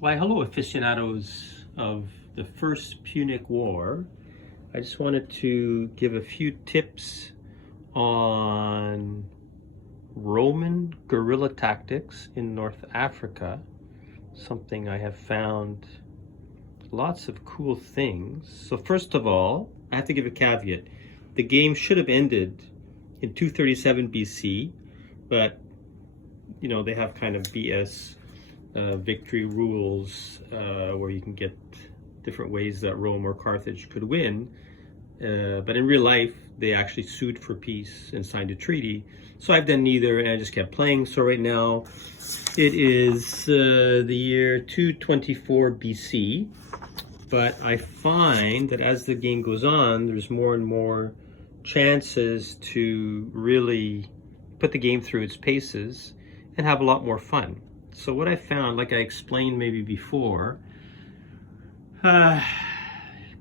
Why, hello, aficionados of the First Punic War. I just wanted to give a few tips on Roman guerrilla tactics in North Africa, something I have found lots of cool things. So first of all, I have to give a caveat. The game should have ended in 237 BC, but they have kind of BS victory rules where you can get different ways that Rome or Carthage could win. But in real life, they actually sued for peace and signed a treaty. So I've done neither, and I just kept playing. So right now, it is the year 224 BC. But I find that as the game goes on, there's more and more chances to really put the game through its paces and have a lot more fun. So what I found, like I explained maybe before,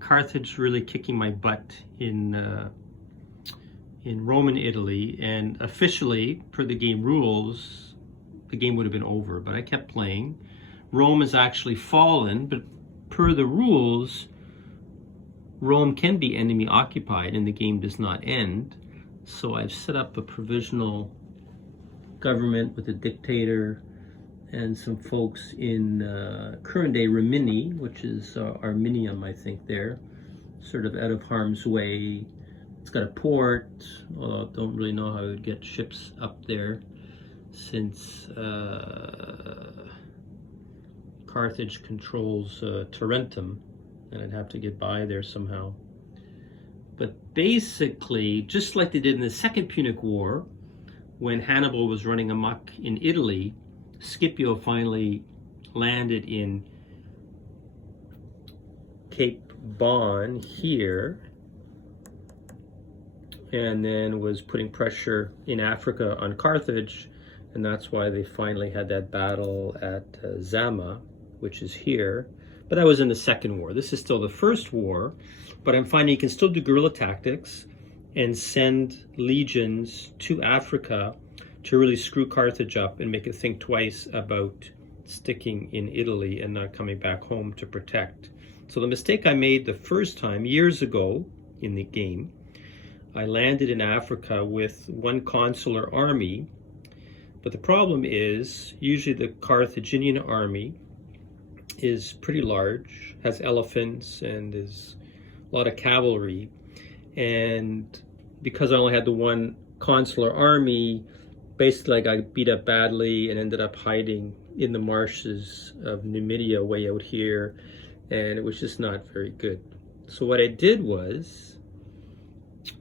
Carthage really kicking my butt in Roman Italy, and officially, per the game rules, the game would have been over, but I kept playing. Rome has actually fallen, but per the rules, Rome can be enemy occupied and the game does not end. So I've set up a provisional government with a dictator and some folks in current day Rimini, which is Arminium, I think, there, sort of out of harm's way. It's got a port, although I don't really know how I would get ships up there since Carthage controls Tarentum, and I'd have to get by there somehow. But basically, just like they did in the Second Punic War, when Hannibal was running amok in Italy, Scipio finally landed in Cape Bon here, and then was putting pressure in Africa on Carthage, and that's why they finally had that battle at Zama, which is here. But that was in the Second War. This is still the First War, but I'm finding you can still do guerrilla tactics and send legions to Africa to really screw Carthage up and make it think twice about sticking in Italy and not coming back home to protect. So the mistake I made the first time, years ago in the game, I landed in Africa with one consular army, but the problem is usually the Carthaginian army is pretty large, has elephants, and is a lot of cavalry. And because I only had the one consular army, basically I got beat up badly and ended up hiding in the marshes of Numidia way out here, and it was just not very good. So what I did was,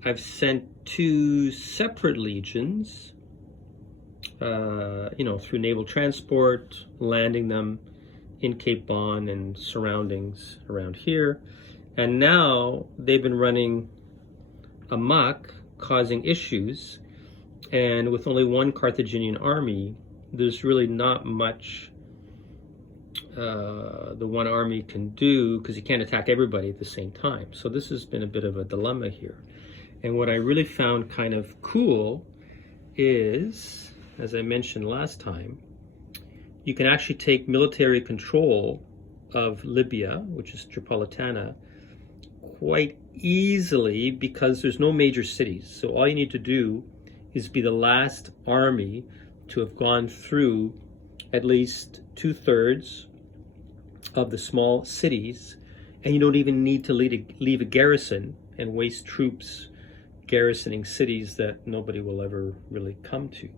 I've sent two separate legions, through naval transport, landing them in Cape Bon and surroundings around here. And now they've been running amok, causing issues. And with only one Carthaginian army, there's really not much the one army can do, because you can't attack everybody at the same time. So this has been a bit of a dilemma here. And what I really found kind of cool is, as I mentioned last time, you can actually take military control of Libya, which is Tripolitana, quite easily because there's no major cities. So all you need to do is be the last army to have gone through at least 2/3 of the small cities, and you don't even need to leave a garrison and waste troops garrisoning cities that nobody will ever really come to.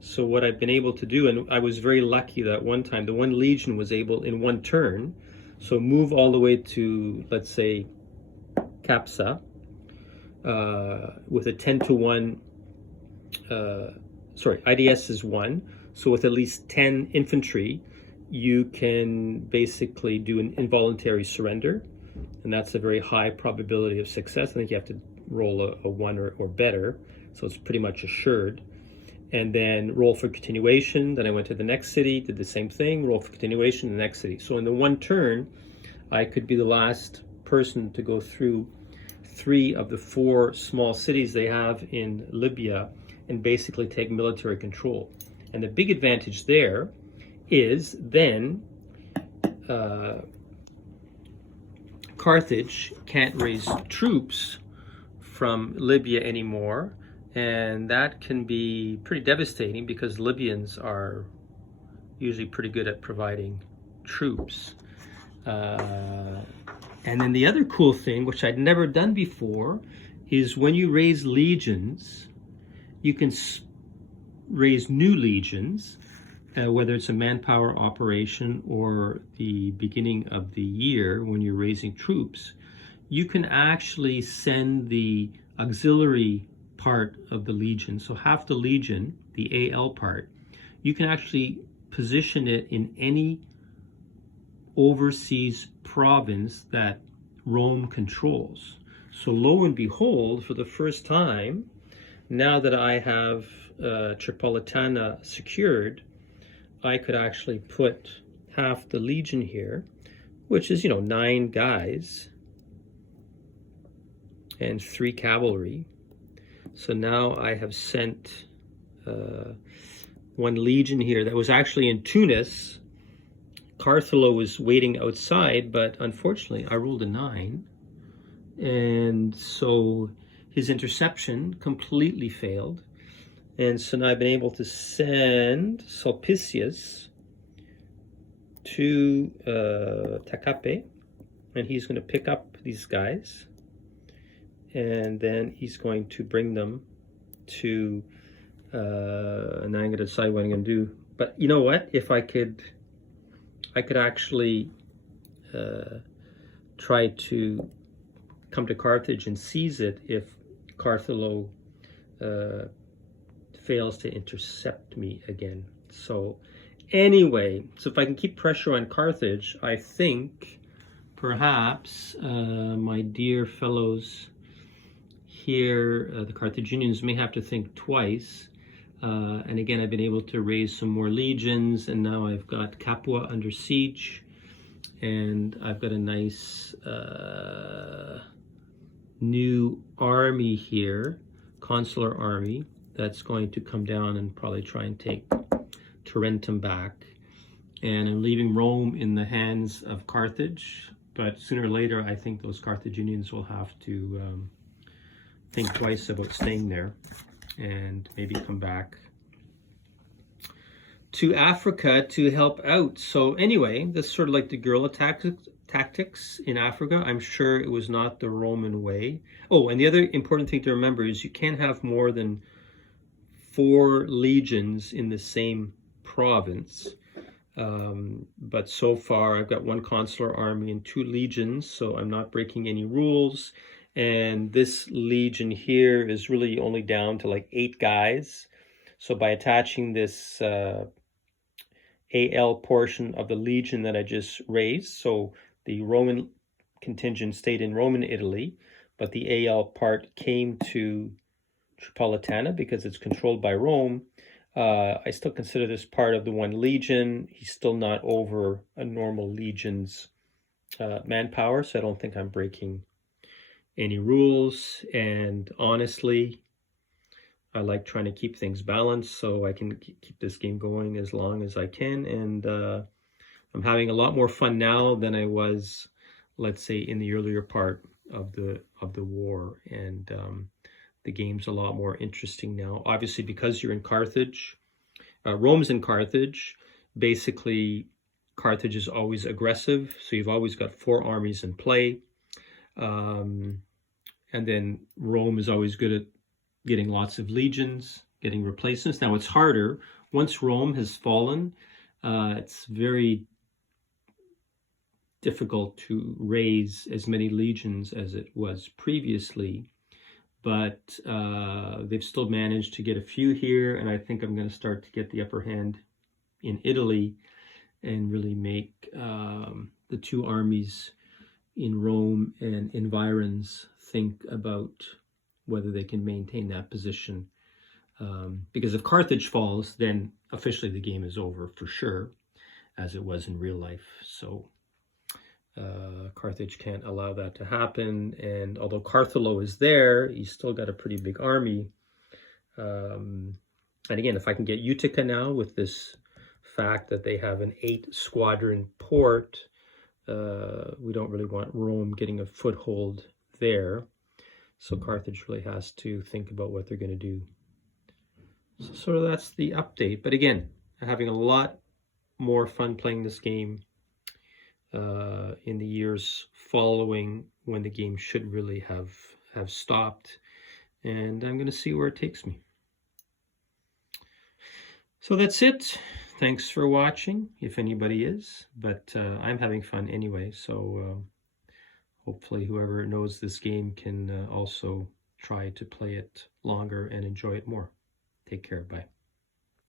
So what I've been able to do, and I was very lucky that one time, the one legion was able in one turn, so move all the way to, let's say, Capsa, with a 10-to-1, IDS is 1, so with at least 10 infantry, you can basically do an involuntary surrender, and that's a very high probability of success. I think you have to roll a 1 or better, so it's pretty much assured. And then roll for continuation. Then I went to the next city, did the same thing, roll for continuation, the next city. So in the one turn, I could be the last person to go through 3 of the 4 small cities they have in Libya and basically take military control. And the big advantage there is then Carthage can't raise troops from Libya anymore, and that can be pretty devastating because Libyans are usually pretty good at providing troops. And then the other cool thing, which I'd never done before, is when you raise legions, you can raise new legions, whether it's a manpower operation or the beginning of the year when you're raising troops. You can actually send the auxiliary part of the legion, so half the legion, the AL part, you can actually position it in any overseas province that Rome controls. So lo and behold, for the first time, now that I have Tripolitana secured, I could actually put half the legion here, which is, 9 guys and 3 cavalry. So now I have sent 1 legion here that was actually in Tunis. Cartholo was waiting outside, but unfortunately I rolled a 9, and so his interception completely failed. And so now I've been able to send Sulpicius to Tacape, and he's going to pick up these guys, and then he's going to bring them to, and I'm going to decide what I'm going to do. But you know what? If I could actually try to come to Carthage and seize it if Cartholo fails to intercept me again. So anyway, so if I can keep pressure on Carthage, I think perhaps my dear fellows here, the Carthaginians, may have to think twice. And again, I've been able to raise some more legions, and now I've got Capua under siege, and I've got a nice new army here, consular army, that's going to come down and probably try and take Tarentum back. And I'm leaving Rome in the hands of Carthage, but sooner or later I think those Carthaginians will have to think twice about staying there and maybe come back to Africa to help out. So anyway, this is sort of like the guerrilla tactics in Africa. I'm sure it was not the Roman way. Oh, and the other important thing to remember is you can't have more than 4 legions in the same province. But so far I've got 1 consular army and 2 legions, so I'm not breaking any rules. And this legion here is really only down to like 8 guys. So by attaching this AL portion of the legion that I just raised, so the Roman contingent stayed in Roman Italy, but the AL part came to Tripolitana because it's controlled by Rome. I still consider this part of the 1 legion. He's still not over a normal legion's manpower, so I don't think I'm breaking any rules. And honestly, I like trying to keep things balanced so I can keep this game going as long as I can. And I'm having a lot more fun now than I was, let's say, in the earlier part of the war. And the game's a lot more interesting now. Obviously, because you're in Carthage, Rome's in Carthage. Basically, Carthage is always aggressive, so you've always got 4 armies in play. And then Rome is always good at getting lots of legions, getting replacements. Now it's harder. Once Rome has fallen, it's very difficult to raise as many legions as it was previously. But they've still managed to get a few here, and I think I'm going to start to get the upper hand in Italy and really make the 2 armies in Rome and environs think about whether they can maintain that position. Because if Carthage falls, then officially the game is over for sure, as it was in real life. So Carthage can't allow that to happen. And although Cartholo is there, he's still got a pretty big army. And again, if I can get Utica now with this fact that they have an 8 squadron port, We don't really want Rome getting a foothold there. So Carthage really has to think about what they're going to do. So that's the update. But again, I'm having a lot more fun playing this game in the years following when the game should really have stopped. And I'm going to see where it takes me. So that's it. Thanks for watching, if anybody is. But I'm having fun anyway, so hopefully whoever knows this game can also try to play it longer and enjoy it more. Take care. Bye.